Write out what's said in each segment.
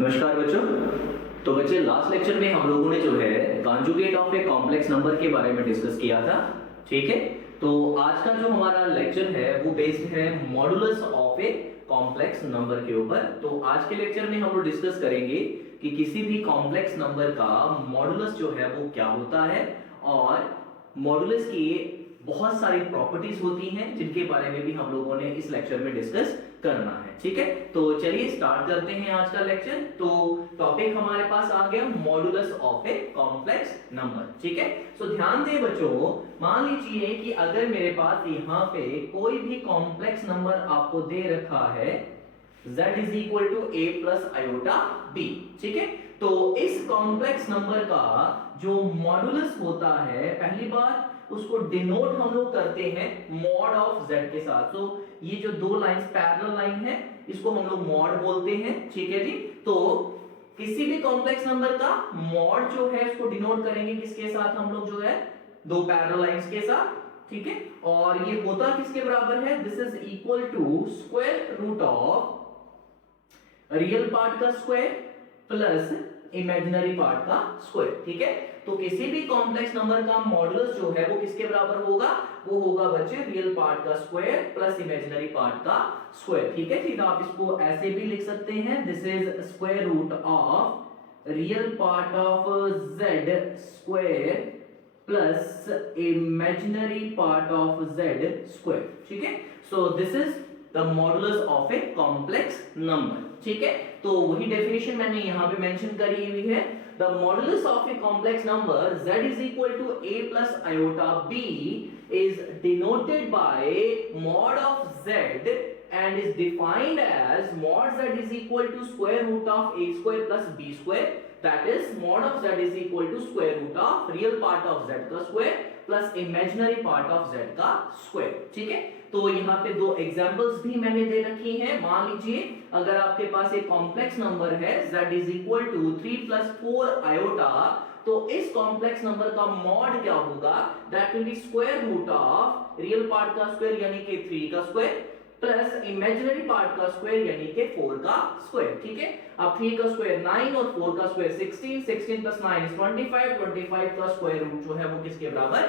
नमस्कार बच्चों। तो बच्चे लास्ट लेक्चर में हम लोगों ने जो है conjugate of a complex number के बारे में डिस्कस किया था। ठीक है, तो आज का जो हमारा लेक्चर है वो बेस्ड है modulus of a complex number के ऊपर। तो आज के लेक्चर में हम लोग डिस्कस करेंगे कि किसी भी कॉम्प्लेक्स नंबर का मॉडुलस जो है वो क्या होता है और मॉडुलस की बहुत सारी प्रॉपर्टीज होती हैं जिनके बारे में भी हम लोगों ने इस लेक्चर में डिस्कस करना है। ठीक है, तो चलिए स्टार्ट करते हैं आज का लेक्चर। तो टॉपिक हमारे पास आ गया modulus of a complex number. ठीक है, सो ध्यान दें बच्चों, मान लीजिए कि अगर मेरे पास यहाँ पे कोई भी कॉम्प्लेक्स नंबर आपको दे रखा है z is equal to a plus iota b। ठीक है, तो इस कॉम्प्लेक्स नंबर का जो मॉडुलस होता है, पहली बात उसको डिनोट हम लोग करते हैं मॉड ऑफ z के साथ। तो ये जो दो लाइंस पैरेलल लाइन है इसको हम लोग मॉड बोलते हैं। ठीक है जी, तो किसी भी कॉम्प्लेक्स नंबर का मॉड जो है इसको डिनोट करेंगे किसके साथ, हम लोग जो है दो पैरेलल लाइंस के साथ। ठीक है, और ये होता किसके बराबर है, this is equal to square root of real part का स्क्वायर प्लस इमेजिनरी पार्ट का स्क्वायर। ठीक है, तो किसी भी कॉम्प्लेक्स नंबर का मॉडुलस जो है वो किसके बराबर होगा, वो होगा बच्चे रियल पार्ट का स्क्वायर प्लस इमेजिनरी पार्ट का स्क्वायर। ठीक है जी, तो आप इसको ऐसे भी लिख सकते हैं, this is square root of real part of z square plus imaginary part of z square. ठीक है, so this is the modulus of a complex number. ठीक है, तो वही डेफिनेशन मैंने यहां पे मेंशन करी हुई है। The modulus of a complex number z is equal to a plus iota b is denoted by mod of z and is defined as mod z is equal to square root of a square plus b square, that is mod of z is equal to square root of real part of z का square plus imaginary part of z का square। ठीक है, तो यहाँ पे दो examples भी मैंने दे रखी हैं। मान लीजिए अगर आपके पास एक कॉम्प्लेक्स नंबर है z is equal to 3 plus 4 iota, तो इस कॉम्प्लेक्स नंबर का मॉड क्या होगा, that will be square root of real part का स्क्वायर यानी कि 3 का स्क्वायर प्लस इमेजिनरी पार्ट का स्क्वायर यानी कि 4 का स्क्वायर। ठीक है, अब 3 का स्क्वायर 9 और 4 का स्क्वायर 16, 16 प्लस 9 इज 25, 25 का स्क्वायर रूट जो है वो किसके बराबर,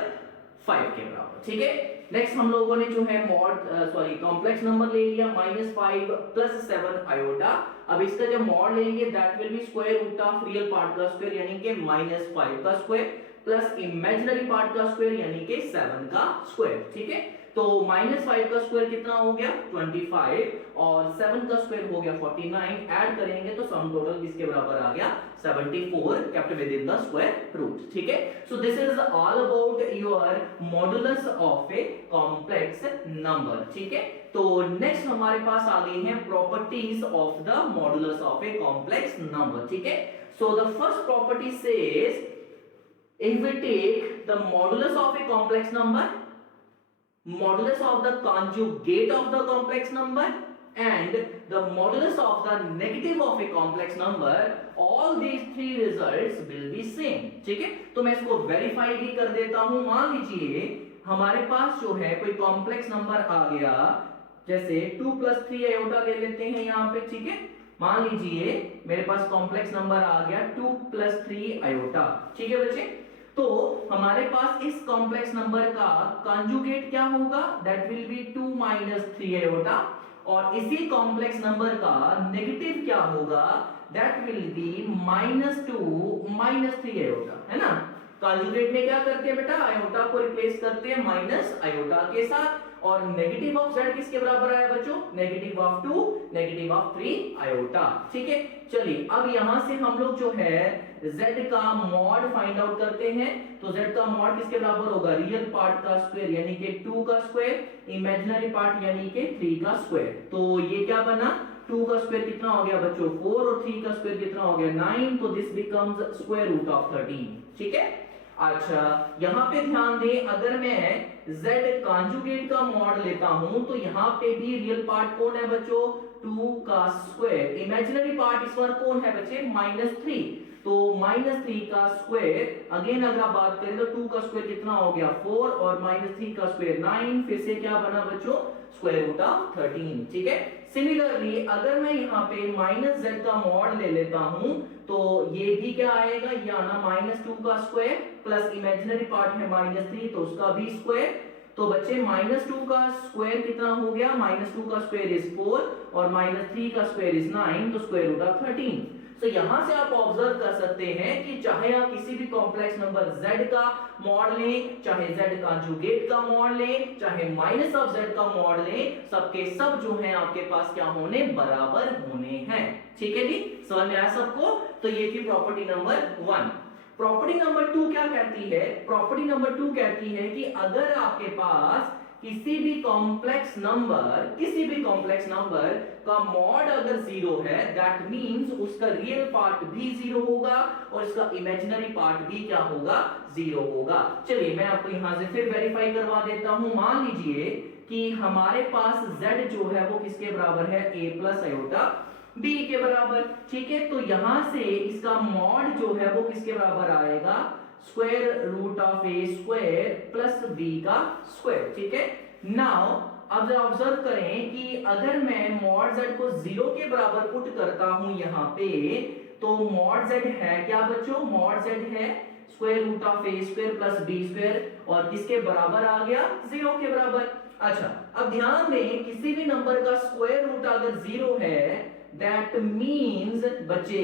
5 के बराबर। ठीक है, नेक्स्ट हम लोगों ने जो है कॉम्प्लेक्स नंबर ले लिया -5 प्लस 7 आयोटा। अब इसका जब मॉड लेंगे that will be square root of real part का स्क्वायर यानी कि -5 का स्क्वायर प्लस इमेजिनरी पार्ट का स्क्वायर यानी कि 7 का स्क्वायर। ठीक है, तो -5 का स्क्वायर कितना हो गया 25 और 7 का स्क्वायर हो गया 49, ऐड करेंगे तो सम टोटल किसके बराबर आ गया 74 kept within the square root. ठीक है, so this is all about your modulus of a complex number. ठीक है, तो नेक्स्ट हमारे पास आ गई हैं properties of the modulus of a complex number. ठीक है, so the first property says if we take the modulus of a complex number, modulus of the conjugate of the complex number and the modulus of the negative of a complex number, all these three results will be same। ठीक है, तो मैं इसको verify भी कर देता हूं। मान लीजिए हमारे पास जो है कोई कॉम्प्लेक्स नंबर आ गया, जैसे 2 प्लस 3 आयोटा ले लेते हैं यहां पे। ठीक है, मान लीजिए मेरे पास कॉम्प्लेक्स नंबर आ गया 2 प्लस 3 आयोटा। ठीक है बच्चे, तो हमारे पास इस कॉम्प्लेक्स नंबर का कॉन्जुगेट क्या होगा, that will B 2 minus 3 iota, और इसी कॉम्प्लेक्स नंबर का नेगेटिव क्या होगा, that will B -2 minus 3 iota. है ना, कॉन्जुगेट में क्या करते हैं बेटा, आयोटा को रिप्लेस करते हैं माइनस आयोटा के साथ, और नेगेटिव ऑफ z किसके बराबर आया बच्चों, negative of 2 negative of 3 iota. ठीक है, चलिए अब यहां से हम लोग जो है z का मॉड फाइंड आउट करते हैं। तो z का मॉड किसके बराबर होगा, रियल पार्ट का स्क्वायर यानी कि 2 का स्क्वायर, इमेजिनरी पार्ट यानी कि 3 का स्क्वायर। तो ये क्या बना, 2 का स्क्वायर कितना हो गया बच्चों 4 और 3 का स्क्वायर कितना हो गया 9, तो this becomes square root of 13। ठीक है, अच्छा यहां पे ध्यान दें, अगर मैं z कॉन्जुगेट का मॉड लेता हूं तो यहां पे भी रियल पार्ट कौन है बच्चों, 2 का स्क्वायर, इमेजिनरी पार्ट इस बार कौन है बच्चे -3, तो -3 का स्क्वायर, अगेन अगर आप बात करें तो 2 का स्क्वायर कितना हो गया 4 और -3 का स्क्वायर 9, फिर से क्या बना बच्चों स्क्वायर रूट ऑफ 13। ठीक है, सिमिलरली अगर मैं यहाँ पे -z का मॉड ले लेता हूं तो ये भी क्या आएगा, ये आना -2 का स्क्वायर प्लस इमेजिनरी पार्ट है -3 तो उसका भी स्क्वायर। तो बच्चे -2 का स्क्वायर कितना हो गया, -2 का स्क्वायर इज 4 और -3 का स्क्वायर इज 9 तो स्क्वायर रूट ऑफ 13। तो यहां से आप ऑब्जर्व कर सकते हैं कि चाहे आप किसी भी कॉम्प्लेक्स नंबर z का मॉड लें, चाहे z कॉन्जुगेट का मॉड लें, चाहे -z का मॉड लें, सबके सब जो हैं आपके पास क्या होने, बराबर होने हैं। ठीक है जी, समझ में आया सबको। तो ये थी प्रॉपर्टी नंबर 1। प्रॉपर्टी नंबर 2 क्या कहती है, प्रॉपर्टी नंबर 2 कहती है कि अगर आपके पास किसी भी कॉम्प्लेक्स नंबर का मॉड अगर 0 है, दैट मींस उसका रियल पार्ट भी 0 होगा और इसका इमेजिनरी पार्ट भी क्या होगा, 0 होगा। चलिए मैं आपको यहां से फिर वेरीफाई करवा देता हूं। मान लीजिए कि हमारे पास z जो है वो किसके बराबर है, a प्लस आयोटा b के बराबर। ठीक है, तो यहां से इसका मॉड जो है वो किसके बराबर आएगा, square root of a square plus b का स्क्वायर। ठीक है, नाउ अब जरा ऑब्जर्व करें कि अगर मैं मॉड z को 0 के बराबर पुट करता हूं यहां पे, तो मॉड z है क्या बच्चों, मॉड z है square root of a square plus b square और किसके बराबर आ गया, 0 के बराबर। अच्छा, अब ध्यान दें किसी भी नंबर का स्क्वायर रूट अगर 0 है, दैट मीन्स बच्चे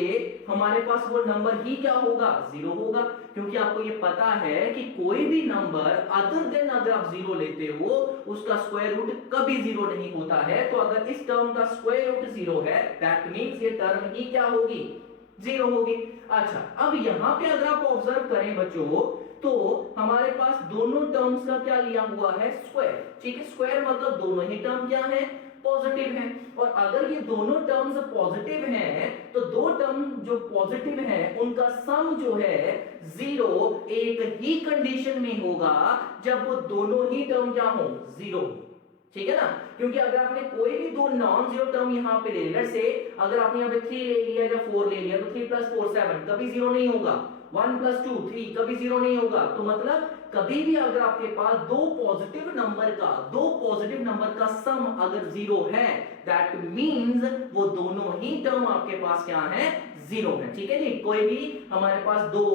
हमारे पास वो नंबर ही क्या होगा, 0 होगा। क्योंकि आपको ये पता है कि कोई भी नंबर अदर देन अगर आप 0 लेते हो उसका स्क्वायर रूट कभी 0 नहीं होता है। तो अगर इस टर्म का स्क्वायर रूट 0 है, दैट मीन्स ये टर्म ही क्या होगी, 0 होगी। अच्छा, अब यहां पे अगर आप ऑब्जर्व करें बच्चों तो हमारे पास दोनों टर्म्स का क्या लिया हुआ है, स्क्वायर। ठीक है, स्क्वायर मतलब दोनों ही टर्म क्या है, पॉजिटिव है। और अगर ये दोनों टर्म्स पॉजिटिव हैं तो दो टर्म जो पॉजिटिव हैं उनका सम जो है 0 एक ही कंडीशन में होगा जब वो दोनों ही टर्म क्या हो, 0। ठीक है ना, क्योंकि अगर आपने कोई भी दो नॉन जीरो टर्म यहां पे ले लिया, से अगर आपने यहां पे 3 ले लिया या 4 ले लिया तो 3 + 4 7 कभी 0 नहीं होगा, 1 + 2 3 कभी 0 नहीं होगा। तो मतलब कभी भी अगर आपके पास दो पॉजिटिव नंबर का सम अगर 0 है, दैट मींस वो दोनों ही टर्म आपके पास क्या है, 0 है। ठीक है जी, कोई भी हमारे पास दो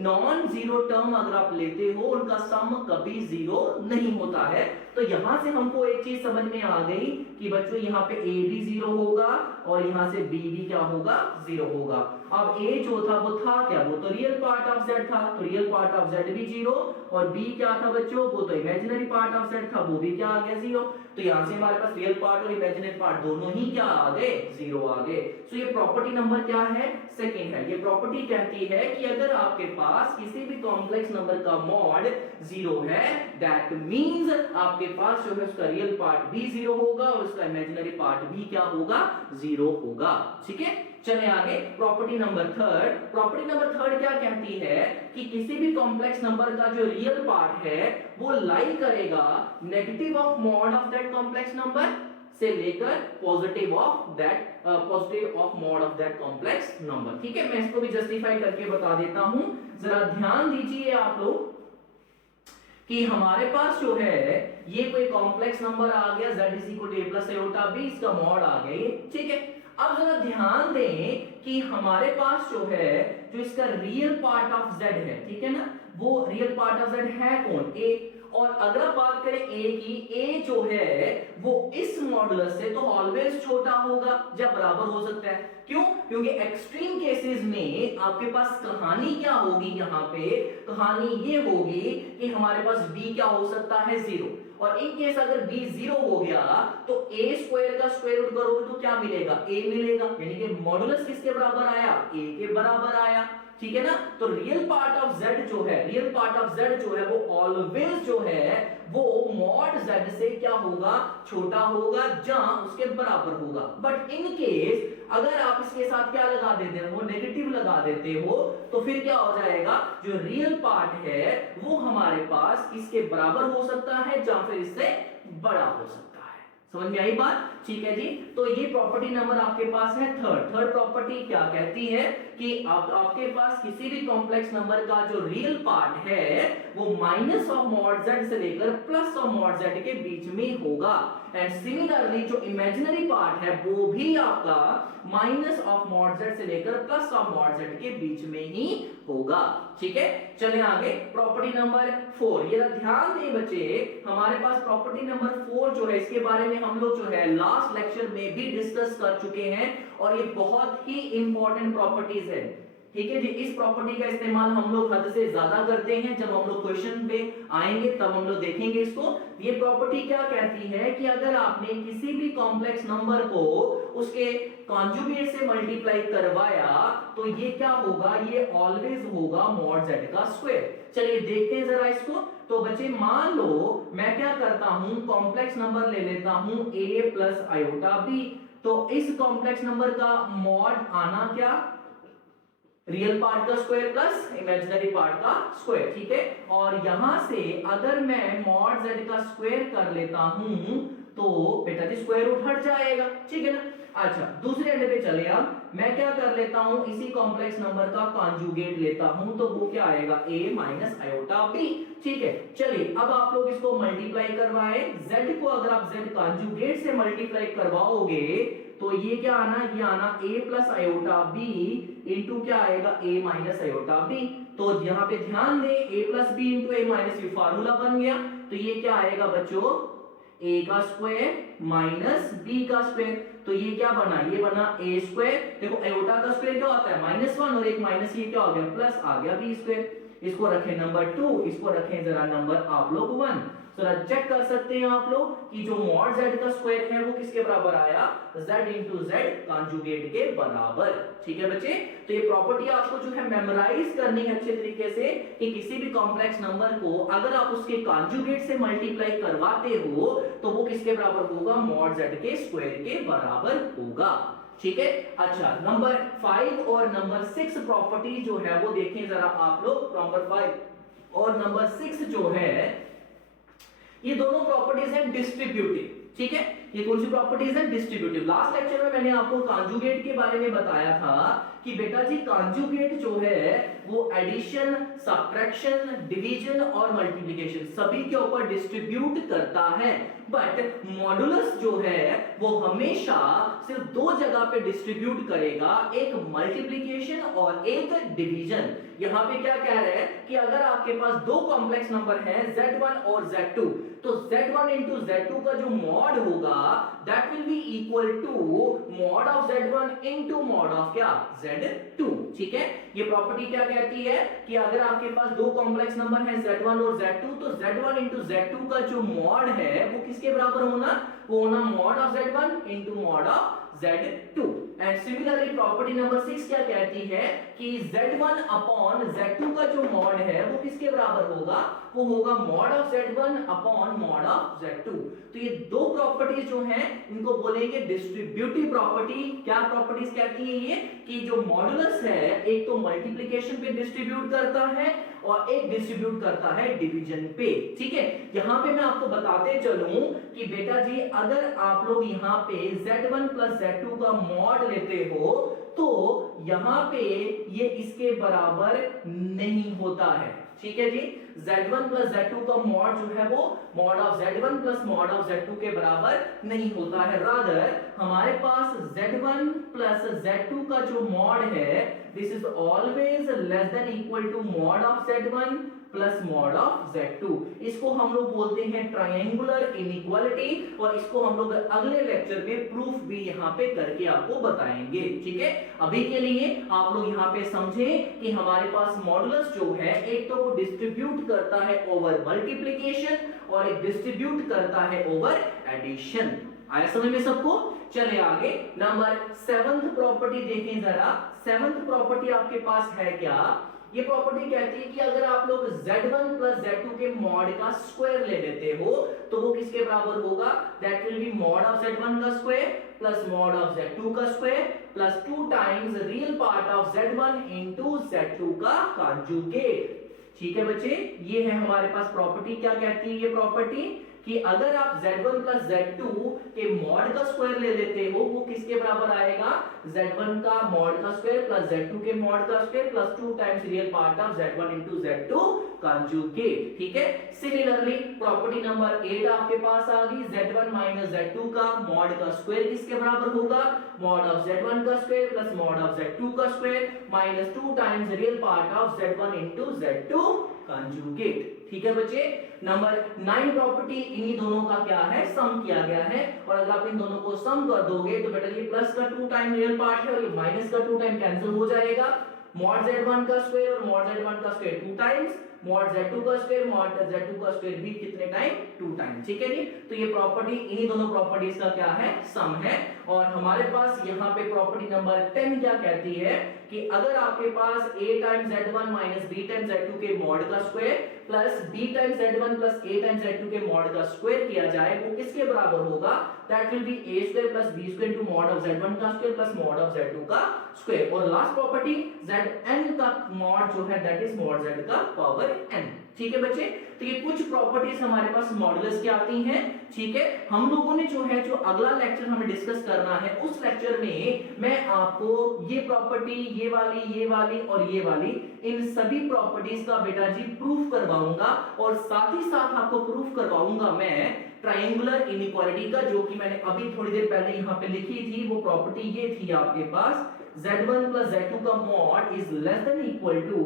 नॉन जीरो टर्म अगर आप लेते हो उनका सम कभी 0 नहीं होता है। तो यहां से हमको एक चीज समझ में आ गई कि बच्चों यहाँ पे a भी 0 होगा और यहां से b भी क्या होगा, 0 होगा। अब a जो था वो था क्या, वो तो रियल पार्ट ऑफ z था, तो रियल पार्ट ऑफ z भी 0 और b क्या था बच्चों, वो तो इमेजिनरी पार्ट ऑफ z था, वो भी क्या आ गया, 0। तो यहां से हमारे पास रियल पार्ट और इमेजिनरी पार्ट दोनों ही क्या आ गए, 0 आ गए। सो ये प्रॉपर्टी नंबर क्या है, सेकंड है। ये प्रॉपर्टी कहती है कि अगर आपके पास किसी भी कॉम्प्लेक्स नंबर का मॉड 0 है, दैट मींस आपके पास जो है उसका रियल पार्ट भी 0 होगा और उसका इमेजिनरी पार्ट भी क्या होगा, 0 होगा। ठीक है, चले आगे। प्रॉपर्टी नंबर थर्ड क्या कहती है कि किसी भी कॉम्प्लेक्स नंबर का जो रियल पार्ट है वो लाई करेगा negative of mod of that complex number से लेकर positive of mod of that complex number. ठीक है, मैं इसको भी जस्टिफाई करके बता देता हूं। जरा ध्यान दीजिए आप लोग कि हमारे पास जो है ये कोई कॉम्प्लेक्स नंबर आ गया z = a + i इसका मॉड आ गया। ठीक है, अब जरा ध्यान दें कि हमारे पास जो है जो इसका रियल पार्ट ऑफ z है, ठीक है ना, वो रियल पार्ट ऑफ z है कौन, a। और अगर आप बात करें a की, a जो है वो इस मॉडुलस से तो ऑलवेज छोटा होगा जब बराबर हो सकता है। क्यों, क्योंकि एक्सट्रीम केसेस में आपके पास कहानी क्या होगी, यहां पे कहानी ये होगी कि हमारे पास b क्या हो सकता है, 0। और इन केस अगर b 0 हो गया तो a स्क्वायर का स्क्वायर रूट करोगे तो क्या मिलेगा, a मिलेगा। यानी कि मॉडुलस किसके बराबर आया, a के बराबर आया। ठीक है ना, तो रियल पार्ट ऑफ z जो है वो ऑलवेज जो है वो मॉड z से क्या होगा, छोटा होगा जहां उसके बराबर होगा। बट इन केस अगर आप इसके साथ क्या लगा देते हो, नेगेटिव लगा देते हो, तो फिर क्या हो जाएगा, जो रियल पार्ट है वो हमारे पास इसके बराबर हो सकता है या फिर इससे बड़ा हो सकता है। समझ में आई बात, ठीक है जी। तो ये प्रॉपर्टी नंबर आपके पास है थर्ड प्रॉपर्टी क्या कहती है कि आपके पास किसी भी कॉम्प्लेक्स नंबर का जो रियल पार्ट है वो माइनस ऑफ मॉड z से लेकर प्लस ऑफ मॉड z के बीच में होगा। एंड सिमिलरली जो इमेजिनरी पार्ट है वो भी आपका माइनस ऑफ मॉड z से लेकर प्लस ऑफ मॉड z के बीच में ही होगा। ठीक है, चलिए आगे प्रॉपर्टी नंबर 4। ये ध्यान दें बच्चे, हमारे पास प्रॉपर्टी नंबर 4 जो है इसके बारे में हम लोग जो है लास्ट लेक्चर में भी डिस्कस कर चुके हैं और ये बहुत ही इंपॉर्टेंट प्रॉपर्टीज है। ठीक है जी, इस प्रॉपर्टी का इस्तेमाल हम लोग हद से ज्यादा करते हैं। जब हम लोग क्वेश्चन पे आएंगे तब हम लोग देखेंगे इसको। ये प्रॉपर्टी क्या कहती है कि अगर आपने किसी भी कॉम्प्लेक्स नंबर को उसके कॉन्जुगेट से मल्टीप्लाई करवाया तो ये क्या होगा, ये ऑलवेज होगा मॉड z का स्क्वायर। चलिए देखते हैं जरा इसको। तो बच्चे मान लो मैं क्या करता हूं, कॉम्प्लेक्स नंबर ले लेता हूं a प्लस आयोटा b। तो इस कॉम्प्लेक्स नंबर का मॉड आना क्या, रियल पार्ट का स्क्वायर प्लस इमेजिनरी पार्ट का स्क्वायर। ठीक है, और यहां से अगर मैं मॉड z का स्क्वायर कर लेता हूं तो बेटा जी स्क्वायर रूट हट जाएगा। ठीक है ना। अच्छा, दूसरे एंड पे चले अब मैं क्या कर लेता हूं, इसी कॉम्प्लेक्स नंबर का कॉन्जुगेट लेता हूं तो वो क्या आएगा, a माइनस आयोटा b। ठीक है, चलिए अब आप लोग इसको मल्टीप्लाई करवाएं। z को अगर आप z कॉन्जुगेट से मल्टीप्लाई करवाओगे तो ये क्या आना, ये आना a plus iota b into क्या आएगा, a माइनस आयोटा b। तो यहाँ पे ध्यान दें a plus b into a minus, ये फार्मूला बन गया। तो ये क्या आएगा बच्चों, a का स्क्वायर माइनस b का स्क्वायर। तो ये क्या बना, ये बना a स्क्वायर। देखो आयोटा का स्क्वायर क्या होता है, -1 और एक माइनस, ये क्या हो गया, प्लस आ गया b स्क्वायर। इसको रखें नंबर 2, इसको रखें जरा नंबर आप लोग 1। जरा चेक कर सकते हैं आप लोग कि जो मॉड z का स्क्वायर है वो किसके बराबर आया, z इंटू z कॉन्जुगेट के बराबर। ठीक है बच्चे, तो ये प्रॉपर्टी आपको जो है मेमोराइज करनी है अच्छे तरीके से कि किसी भी कॉम्प्लेक्स नंबर को अगर आप उसके कॉन्जुगेट से मल्टीप्लाई करवाते हो तो वो किसके बराबर होगा, मॉड z के स्क्वायर के बराबर होगा। ठीक है, अच्छा नंबर 5 और नंबर 6 प्रॉपर्टी जो है वो देखें जरा आप लोग। नंबर 5 और नंबर 6 जो है ये दोनों प्रॉपर्टीज हैं डिस्ट्रीब्यूटिव। ठीक है, ये कौन सी प्रॉपर्टीज है, डिस्ट्रीब्यूटिव। लास्ट लेक्चर में मैंने आपको कॉन्जुगेट के बारे में बताया था कि बेटा जी कॉन्जुगेट जो है वो एडिशन, सब्ट्रैक्शन, डिवीजन और मल्टीप्लिकेशन सभी के ऊपर डिस्ट्रीब्यूट करता है। बट मॉडुलस जो है वो हमेशा सिर्फ दो जगह पे डिस्ट्रीब्यूट करेगा, एक मल्टीप्लिकेशन और एक डिवीजन। यहां पे क्या कह रहे हैं कि अगर आपके पास दो कॉम्प्लेक्स नंबर हैं z1 और z2 तो z1 इंटू z2 का जो मॉड होगा that will be equal to mod of z1 into mod of क्या, z2। ठीक है, ये प्रॉपर्टी क्या कहती है कि अगर आपके पास दो कॉम्प्लेक्स नंबर हैं z1 और z2 तो z1 इंटू z2 का जो मॉड है वो किसके बराबर होना, वो होना mod of z1 into mod of z2। And similarly property number 6 क्या कहती है कि z1 अपॉन z2 का जो मॉड है वो किसके बराबर होगा, वो होगा mod of z1 upon mod of z2। तो ये दो प्रॉपर्टीज जो हैं इनको बोलेंगे डिस्ट्रीब्यूटिव प्रॉपर्टी। क्या प्रॉपर्टीज कहती है ये कि जो मॉडुलस है एक तो मल्टीप्लिकेशन पे डिस्ट्रीब्यूट करता है और एक डिस्ट्रीब्यूट करता है डिवीजन पे। ठीक है, यहां पे मैं आपको बताते चलूं कि बेटा जी अगर आप लोग यहां पे z1 प्लस z2 का मॉड लेते हो तो यहां पे ये इसके बराबर नहीं होता है। ठीक है जी, z1 प्लस z2 का मॉड जो है वो mod of z1 plus mod of z2 के बराबर नहीं होता है। रादर हमारे पास z1 प्लस z2 का जो मॉड है this is always less than equal to mod of z1 plus mod of z2। इसको हम लोग बोलते हैं ट्रायंगुलर इनइक्वालिटी और इसको हम लोग अगले लेक्चर में प्रूफ भी यहां पे करके आपको बताएंगे। ठीक है, अभी के लिए आप लोग यहां पे समझें कि हमारे पास मॉडुलस जो है एक तो वो डिस्ट्रीब्यूट करता है ओवर मल्टीप्लिकेशन और एक डिस्ट्रीब्यूट करता है ओवर एडिशन। आया समझ में सबको? चले आगे नंबर 7th प्रॉपर्टी देखें जरा। 7th प्रॉपर्टी आपके पास है क्या, ये प्रॉपर्टी कहती है कि अगर आप लोग z1 प्लस z2 के मॉड का स्क्वायर ले लेते हो तो वो किसके बराबर होगा, that will B mod of z1 का square plus mod of z2 का square plus 2 times real part of z1 into z2 का कॉन्जुगेट। ठीक है बच्चे, ये है हमारे पास प्रॉपर्टी। क्या कहती है ये प्रॉपर्टी कि अगर आप z1 प्लस z2 के मॉड का स्क्वायर ले लेते हो वो किसके बराबर आएगा, z1 का मॉड का स्क्वायर प्लस z2 के मॉड का square plus 2 times real part of z1 into z2 conjugate. ठीक है, सिमिलरली प्रॉपर्टी नंबर 8 आपके पास आ गई, z1 माइनस z2 का मॉड का स्क्वायर किसके बराबर होगा, मॉड ऑफ z1 का square plus mod of z2 का square minus 2 times real part of z1 into z2 conjugate. ठीक है बच्चे, नंबर 9 प्रॉपर्टी इन्हीं दोनों का क्या है, सम किया गया है, और अगर आप इन दोनों को सम कर दोगे तो बेटा ये प्लस का 2 टाइम रियल पार्ट है और ये माइनस का 2 टाइम कैंसिल हो जाएगा। मॉड z1 का स्क्वायर और मॉड z1 का स्क्वायर 2 टाइम्स, मॉड z2 का स्क्वायर मॉड z2 का स्क्वायर भी कितने टाइम, 2 टाइम। ठीक है जी, तो ये प्रॉपर्टी इन्हीं दोनों प्रॉपर्टीज का क्या है, सम है। और हमारे पास यहाँ पे प्रॉपर्टी नंबर 10 क्या कहती है कि अगर आपके पास a times z1 minus b times z2 के मॉड का square plus b times z1 plus a times z2 के मॉड का स्क्वायर किया जाए वो किसके बराबर होगा, that will B a square plus b square into mod of z1 का square plus mod of z2 का स्क्वायर। और लास्ट प्रॉपर्टी zn का मॉड जो है दैट इज मॉड z का पावर n। ठीक है बच्चे, तो ये कुछ प्रॉपर्टीज हमारे पास मॉडुलस की आती हैं। ठीक है, हम लोगों ने जो अगला लेक्चर हमें डिस्कस करना है उस लेक्चर में मैं आपको ये प्रॉपर्टी, ये वाली और ये वाली, इन सभी प्रॉपर्टीज का बेटा जी प्रूफ करवाऊंगा, और साथ ही साथ आपको प्रूफ करवाऊंगा मैं ट्रायंगुलर इनइक्वालिटी का, जो कि मैंने अभी थोड़ी देर पहले यहाँ पे लिखी थी। वो प्रॉपर्टी ये थी आपके पास, z1 plus z2 का mod is less than equal to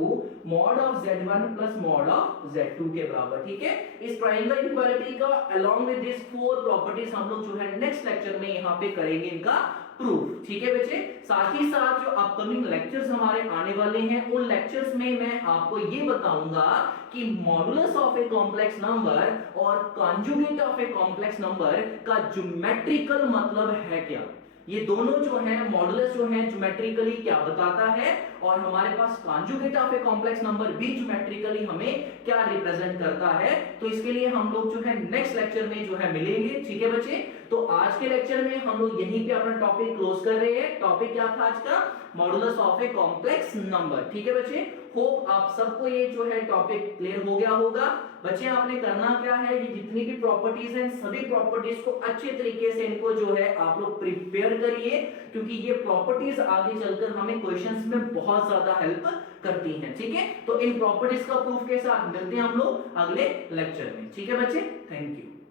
mod of z1 plus mod of z2 के बराबर। ठीक है, इस ट्रायंगुलर इनइक्वालिटी का अलोंग विद दिस 4 प्रॉपर्टीज हम लोग जो है नेक्स्ट लेक्चर में यहाँ पे करेंगे इनका प्रूफ। ठीक है बच्चे, साथ ही साथ जो अपकमिंग लेक्चर्स हमारे आने वाले हैं उन लेक्चर्स में मैं आपको ये बताऊंगा कि modulus of a complex number और conjugate of a complex number का ज्योमेट्रिकल मतलब है क्या। ये दोनों जो है मॉडुलस जो है ज्योमेट्रिकली क्या बताता है, और हमारे पास conjugate of a complex number भी ज्योमेट्रिकली हमें क्या रिप्रेजेंट करता है। तो इसके लिए हम लोग जो है नेक्स्ट लेक्चर में जो है मिलेंगे। ठीक है बच्चे, तो आज के लेक्चर में हम लोग यहीं पे अपना टॉपिक क्लोज कर रहे हैं। टॉपिक क्या था आज का, modulus of a complex number. ठीक है बच्चे, होप आप सबको ये जो है टॉपिक क्लियर हो गया होगा। बच्चे आपने करना क्या है, ये जितनी भी प्रॉपर्टीज हैं सभी प्रॉपर्टीज को अच्छे तरीके से इनको जो है आप लोग प्रिपेयर करिए, क्योंकि ये प्रॉपर्टीज आगे चलकर हमें क्वेश्चंस में बहुत ज्यादा हेल्प करती हैं। ठीक है, तो इन प्रॉपर्टीज का प्रूफ के साथ मिलते हैं हम लोग अगले लेक्चर में। ठीक है बच्चे, थैंक यू।